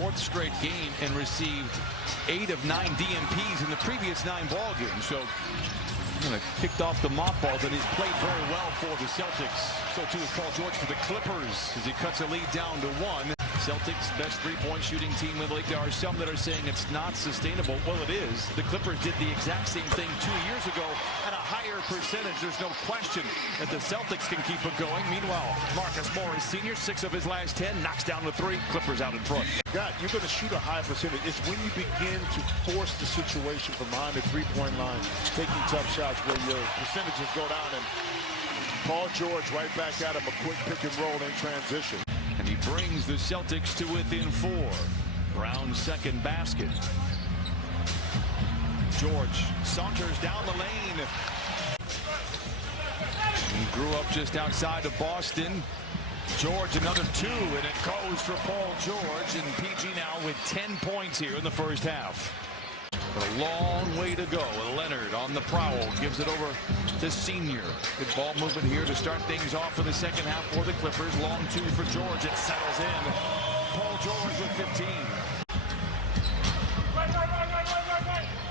fourth straight game and received 8 of 9 DNPs in the previous 9 ball games. So kicked off the mothballs, and he's played very well for the Celtics. So too is Paul George for the Clippers as he cuts a lead down to 1. Celtics best three-point shooting team in the league. There are some that are saying it's not sustainable. Well, it is. The Clippers did the exact same thing 2 years ago at a higher percentage. There's no question that the Celtics can keep it going. Meanwhile, Marcus Morris Sr., 6 of his last 10, knocks down the 3. Clippers out in front. God, you're going to shoot a high percentage. It's when you begin to force the situation from behind the three-point line, taking tough shots where your percentages go down. And Paul George right back at him, a quick pick and roll in transition. And he brings the Celtics to within 4. Brown's second basket. George saunters down the lane. He grew up just outside of Boston. George another 2, and it goes for Paul George. And PG now with 10 points here in the first half. But a long way to go. Leonard on the prowl gives it over to Senior. Good ball movement here to start things off for the second half for the Clippers. Long 2 for George. It settles in. Paul George with 15.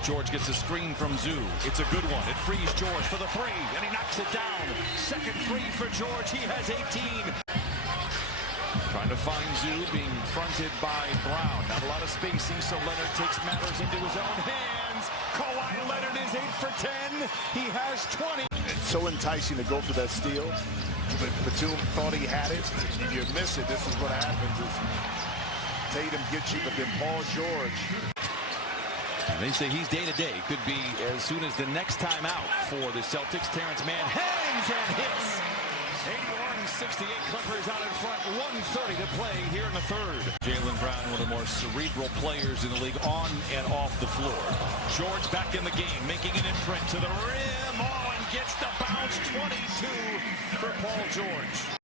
George gets a screen from Zoo. It's a good one. It frees George for the 3, and he knocks it down. Second 3 for George. He has 18. Trying to find Zoo, being fronted by Brown. Not a lot of spacing, so Leonard takes matters into his own hands. Kawhi Leonard is 8 for 10. He has 20. It's so enticing to go for that steal. But Batum thought he had it. If you miss it, this is what happens. Is Tatum gets you, but then Paul George. And they say he's day-to-day. Could be as soon as the next time out for the Celtics. Terrence Mann hangs and hits. 81-68, Clippers out in front, 1:30 to play here in the third. Jaylen Brown, one of the more cerebral players in the league on and off the floor. George back in the game, making an imprint to the rim. Oh, and gets the bounce, 22 for Paul George.